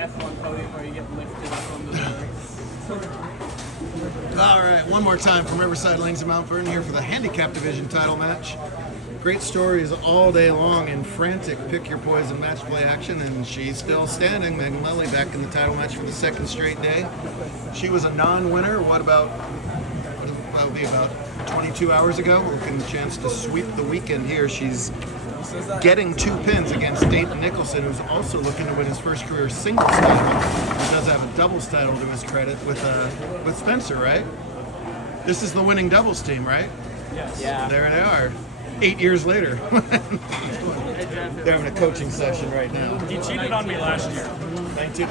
F1 podium where you get lifted up onto the... All right, one more time from Riverside Lanes of Mount Vernon here for the handicap division title match. Great stories all day long in frantic pick your poison match play action, and she's still standing. Megan Lilly back in the title match for the second straight day. She was a non-winner. What would be about 22 hours ago? Looking a chance to sweep the weekend here. She's getting 2 pins against Dayton Nicholson, who's also looking to win his first career singles title. He does have a doubles title to his credit with Spencer, right? This is the winning doubles team, right? Yes. Yeah. There they are. 8 years later. They're having a coaching session right now. He cheated on me last year. 19.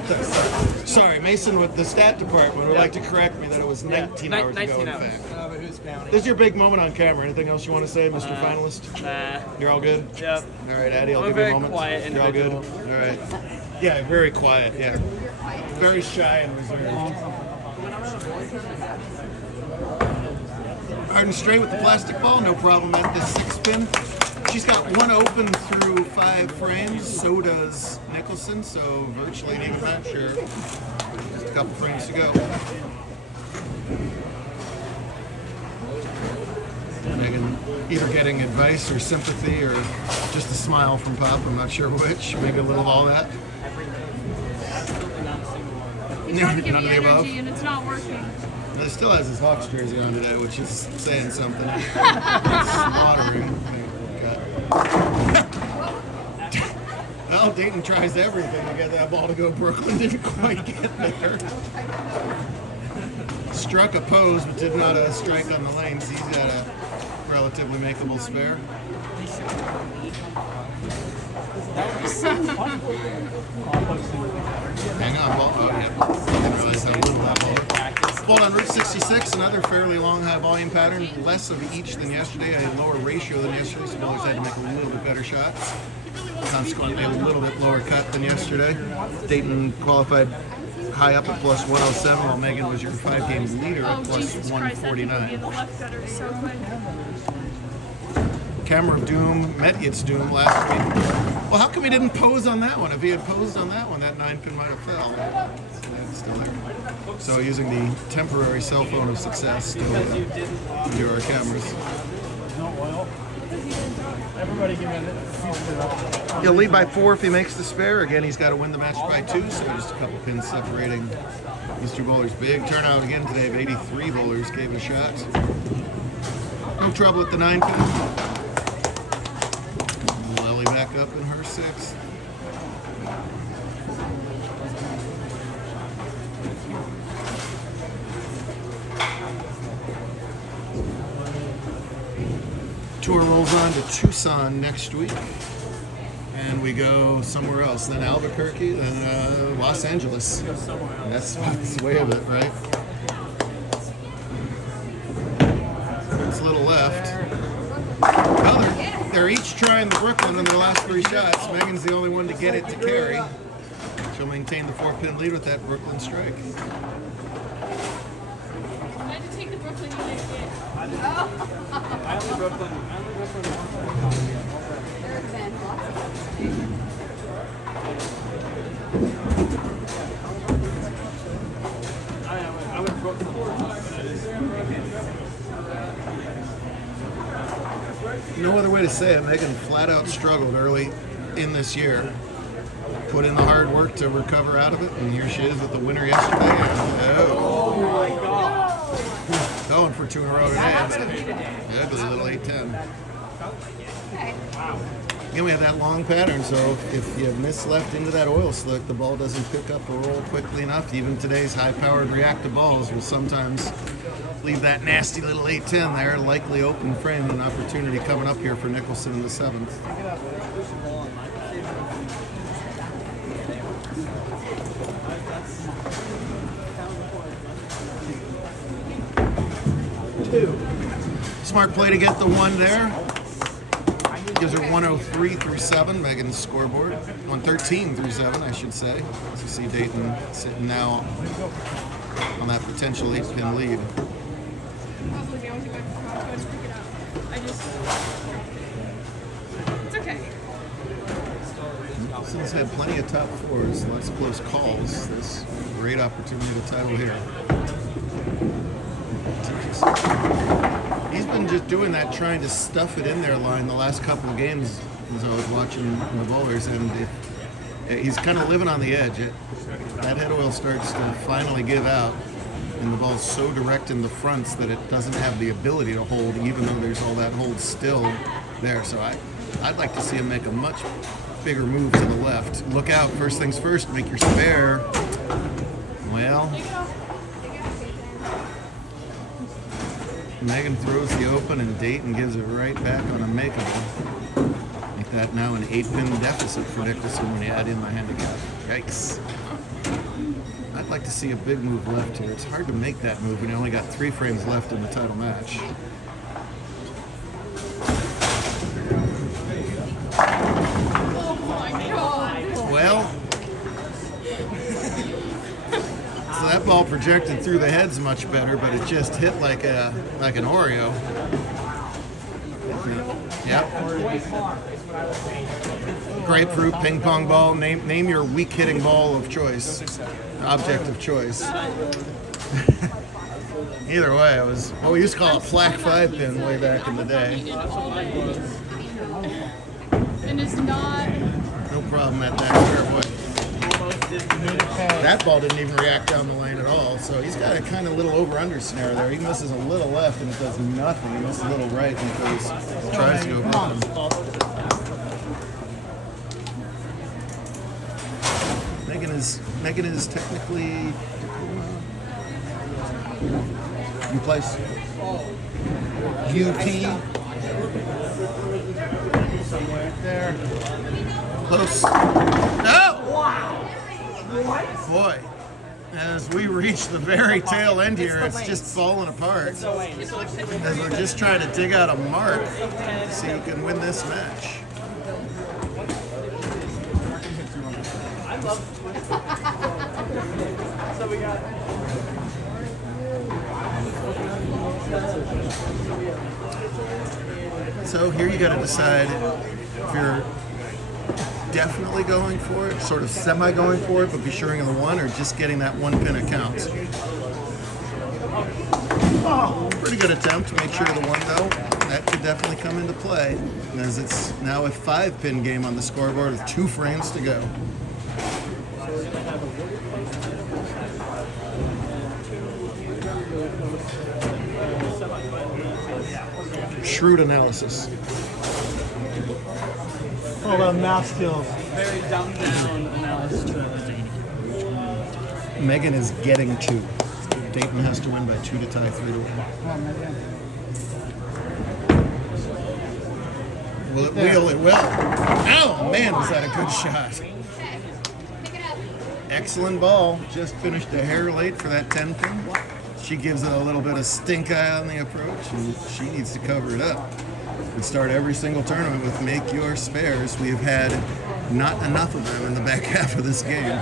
Sorry, Mason with the stat department would like to correct me that it was 19 hours ago, in fact. But who's counting? This is your big moment on camera. Anything else you want to say, Mr. Finalist? Nah. You're all good? Yep. All right, Addie, I'll I'm a give you a very moment. quiet You're all good? individual. All right. Yeah, very quiet, yeah. Very shy and reserved. Hard and straight with the plastic ball, no problem at this 6-pin. She's got one open through 5 frames, so does Nicholson, so virtually an even match here. Just a couple frames to go. Megan either getting advice or sympathy or just a smile from Pop, I'm not sure which, maybe a little of all that. He tried to give None me of the above. energy and it's not working. He still has his Hawks jersey on today, which is saying something. It's slaughtering. Well, Dayton tries everything to get that ball to go. Brooklyn didn't quite get there. Struck a pose, but did not strike on the lanes. He's got a relatively makeable spare. Hang on, ball. Oh, yeah. I didn't realize how little that ball. Ball on Route 66, another fairly long high volume pattern. Less of each than yesterday, a lower ratio than yesterday, so bowlers had to make a little bit better shots. Consequently, a little bit lower cut than yesterday. Dayton qualified high up at plus 107, while Megan was your 5-game leader at plus 149. Camera of Doom met its doom last week. Well, how come he didn't pose on that one? If he had posed on that one, that 9-pin might have fell. Yeah, it's still there. So using the temporary cell phone of success to view our cameras. He'll lead by 4 if he makes the spare. Again, he's got to win the match by 2, so just a couple pins separating Mr. Bowler's. Big turnout again today of 83 bowlers gave it a shot. No trouble with the 9-pin. Lily back up in her 6th. Tour rolls on to Tucson next week, and we go somewhere else. Then Albuquerque, then Los Angeles. That's the way of it, right? It's a little left. Well, they're each trying the Brooklyn in their last 3 shots. Megan's the only one to get it to carry. She'll maintain the 4-pin lead with that Brooklyn strike. I had to take the Brooklyn unit. No other way to say it. Megan flat out struggled early in this year. Put in the hard work to recover out of it, and here she is with the winner yesterday. Oh my God. Going for 2 in a row today. Ugly little 8-10. Again, we have that long pattern, so if you miss left into that oil slick, the ball doesn't pick up or roll quickly enough. Even today's high-powered reactive balls will sometimes leave that nasty little 8-10 there. Likely open frame, an opportunity coming up here for Nicholson in the 7th. Smart play to get the 1 there. Gives her 103 through 7, Megan's scoreboard. 113 through 7, I should say. So you see Dayton sitting now on that potential 8-pin lead. It's okay. Nicholson's had plenty of top fours, lots of close calls. This great opportunity to title here. He's been just doing that, trying to stuff it in their line the last couple of games as I was watching the bowlers, and he's kind of living on the edge. That head oil starts to finally give out, and the ball's so direct in the fronts that it doesn't have the ability to hold, even though there's all that hold still there. So I'd like to see him make a much bigger move to the left. Look out, first things first, make your spare. Well, Megan throws the open and Dayton gives it right back on a makeable. Make that now an 8-pin deficit for Nicholson when you add in the handicap. Yikes. I'd like to see a big move left here. It's hard to make that move when you only got 3 frames left in the title match. Well, so that ball projected through the head's much better, but it just hit like an Oreo. Yep. Grapefruit, ping pong ball. Name your weak hitting ball of choice, object of choice. Either way, it was what we used to call a flak 5-pin way back in the day. And it's not. No problem at that fairway. That ball didn't even react down the lane at all, so he's got a kind of little over-under scenario there. He misses a little left and it does nothing. He misses a little right and he tries to go bottom. Megan is technically you place UP somewhere there. Close. No! Boy, as we reach the very tail end here, it's just falling apart. As we're just trying to dig out a mark to see who can win this match. So here you got to decide if you're definitely going for it, sort of semi going for it, but be suring of the one, or just getting that 1-pin accounts. Pretty good attempt to make sure of the one though. That could definitely come into play, as it's now a 5-pin game on the scoreboard with 2 frames to go. Shrewd analysis. All about math skills. Very down analysis. Megan is getting 2. Dayton has to win by 2 to tie, 3 to win. Will it wheel? It will. Oh man, was that a good shot. Excellent ball. Just finished a hair late for that 10-pin. She gives it a little bit of stink eye on the approach, and she needs to cover it up. We start every single tournament with make your spares. We've had not enough of them in the back half of this game.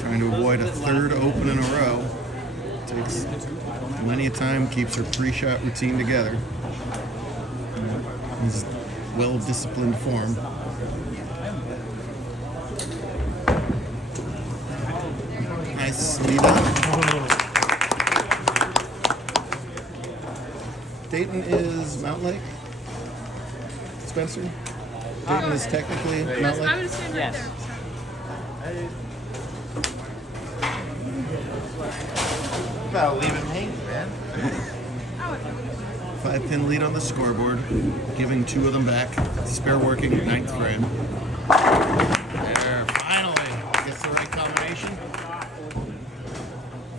Trying to avoid a 3rd open in a row. Takes plenty of time, keeps her pre-shot routine together. This well-disciplined form. Nice lead up. Dayton is Mountain Lake. Spencer? Dayton is technically Mountain I Lake. would stand right there. Gotta leave him hanging, man. 5-pin lead on the scoreboard, giving 2 of them back. Spare working at 9th frame. There, finally gets the right combination.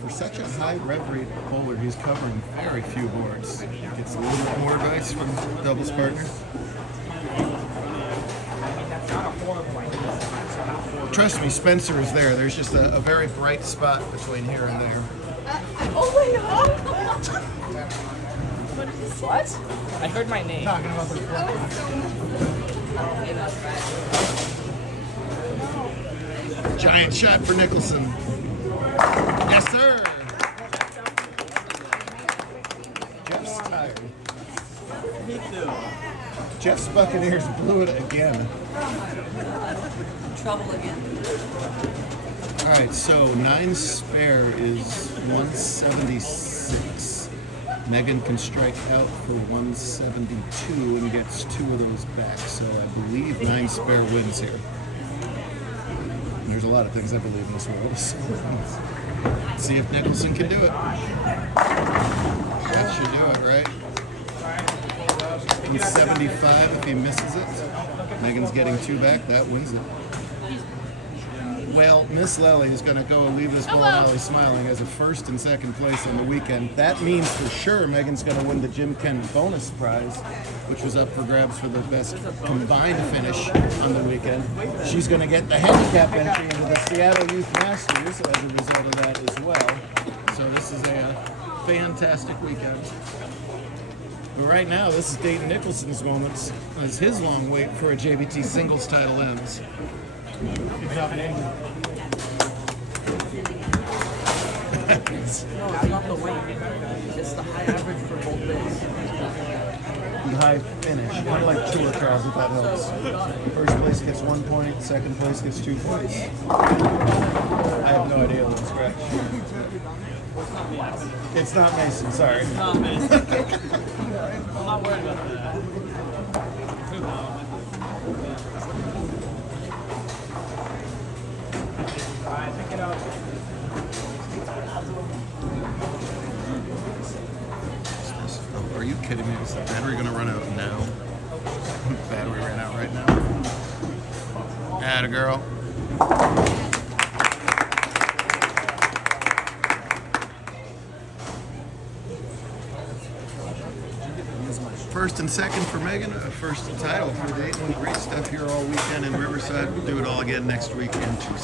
For such a high rev rate bowler, he's covering very few boards. Gets a little bit more advice from doubles partner. Trust me, Spencer is there. There's just a very bright spot between here and there. Oh my god! What? I heard my name. Talking about the Giant shot for Nicholson. Yes, sir. Jeff's tired. Me too. Jeff's Buccaneers blew it again. Trouble again. All right, so 9 spare is 176. Megan can strike out for 172 and gets 2 of those back. So I believe 9 spare wins here. There's a lot of things I believe in this world. So let's see if Nicholson can do it. That should do it, right? 175 if he misses it. Megan's getting 2 back. That wins it. Well, Miss Lely is going to go and leave this bowling alley smiling as a first and second place on the weekend. That means for sure Megan's going to win the Jim Kent bonus prize, which was up for grabs for the best combined finish on the weekend. She's going to get the handicap entry into the Seattle Youth Masters as a result of that as well. So this is a fantastic weekend. But right now, this is Dayton Nicholson's moments as his long wait for a JBT singles title ends. Good job, Nate. No, it's not the weight. It's the high average for both days. The high finish, kind of like tour trials if that helps. First place gets 1 point, second place gets 2 points. I have no idea what to scratch. It's not Mason, sorry. It's not Mason. I'm not worried about that. Alright, pick it up. Oh, are you kidding me? Is the battery going to run out now? Battery ran out right now. Atta girl. First and second for Megan, a first title for Dayton. Great stuff here all weekend in Riverside. We'll do it all again next week in Tucson.